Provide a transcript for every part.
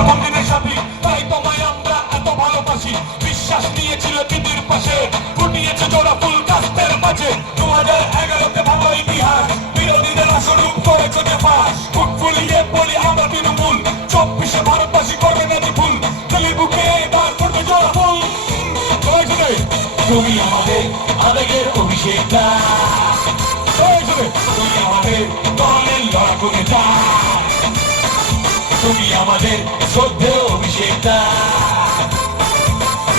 প্রথম দিনের সাথী, তাই তোমায় আমরা এত ভালোবাসি। বিশ্বাস নিয়েছিল দিদির পাশে, ফুটিয়েছে জোড়া ফুল কাস্তের মাঝে। 2011-তে ভালো ইতিহাস, বিরোধীদের আসরূপ করেছে ফাঁস। ফুট ফুলিয়ে বলি আমরা তৃণমূল, 24-এ ভারতবাসী করবে নাকি ভুল। দিল্লি বুকে এবার ফুটবে জোড়া ফুল। সবাই শুনে, তুমি আমাদের আবেগের অভিষেকটা, সবাই শুনে, তুমি আমাদের দলের লড়াকু নেতা, তুমি আমাদের শ্রদ্ধেয় অভিষেকটা,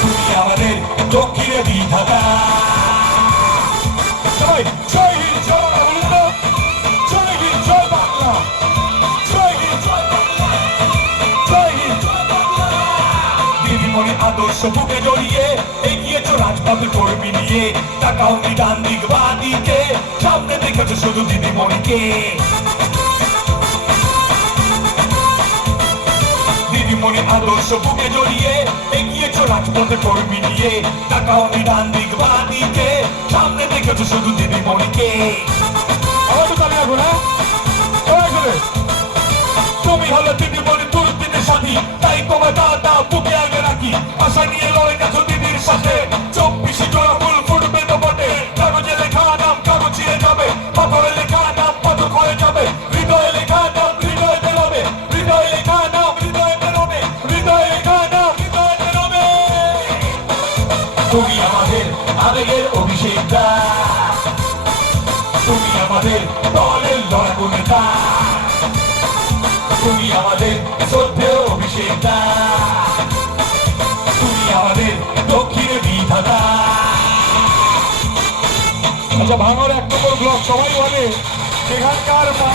তুমি আমাদের দক্ষিণে বিধাতা। সবাই জয় হিন্দ, জয় বাংলা বলুন তো, জয় হিন্দ, জয় বাংলা, জয় হিন্দ, জয় বাংলা, জয় হিন্দ, জয় বাংলা। দিদিমণি আদর্শ বুকে জড়িয়ে এগিয়েছো রাজপথে কর্মী নিয়ে। তাকাওনি ডান দিক বা দিকে, সামনে দেখেছো শুধু দিদিমণিকে। দিদিমণি আদর্শ বুকে জড়িয়ে এগিয়েছো রাজপথে কর্মী নিয়ে। তাকাওনি ডান দিক বা দিকে, সামনে দেখেছো শুধু দিদিমণিকে। আবার তো তালি রাখো না, সবাই করে। তুমি হলো দিদিমণি দুর্দিনের সাথী, তাই তোমার দাদা বুকে আগে রাখি। আশা নিয়ে লড়ে গেছো দিদির সাথে, 24-এ জোড়া ফুল ফুটবে তো বটে। কাগজে লেখা নাম কাগজ ছিঁড়ে যাবে, পাথরে লেখা নাম পাথর ক্ষয়ে যাবে। হৃদয়ে লেখা নাম হৃদয়ে বেরোবে, হৃদয়ে লেখা নাম হৃদয়ে বেরোবে, হৃদয়ে লেখা নাম হৃদয়ে বেরোবে। তুমি আমাদের আবেগের অভিষেকটা, তুমি আমাদের দলের লড়াকু নেতা, তুমি আমাদের শ্রদ্ধেয় অভিষেকটা, তুমি আমাদের দক্ষিণে বিধাতা। আচ্ছা, ভাঙড় 1 নম্বর ব্লক সবাই বলে সেখানকার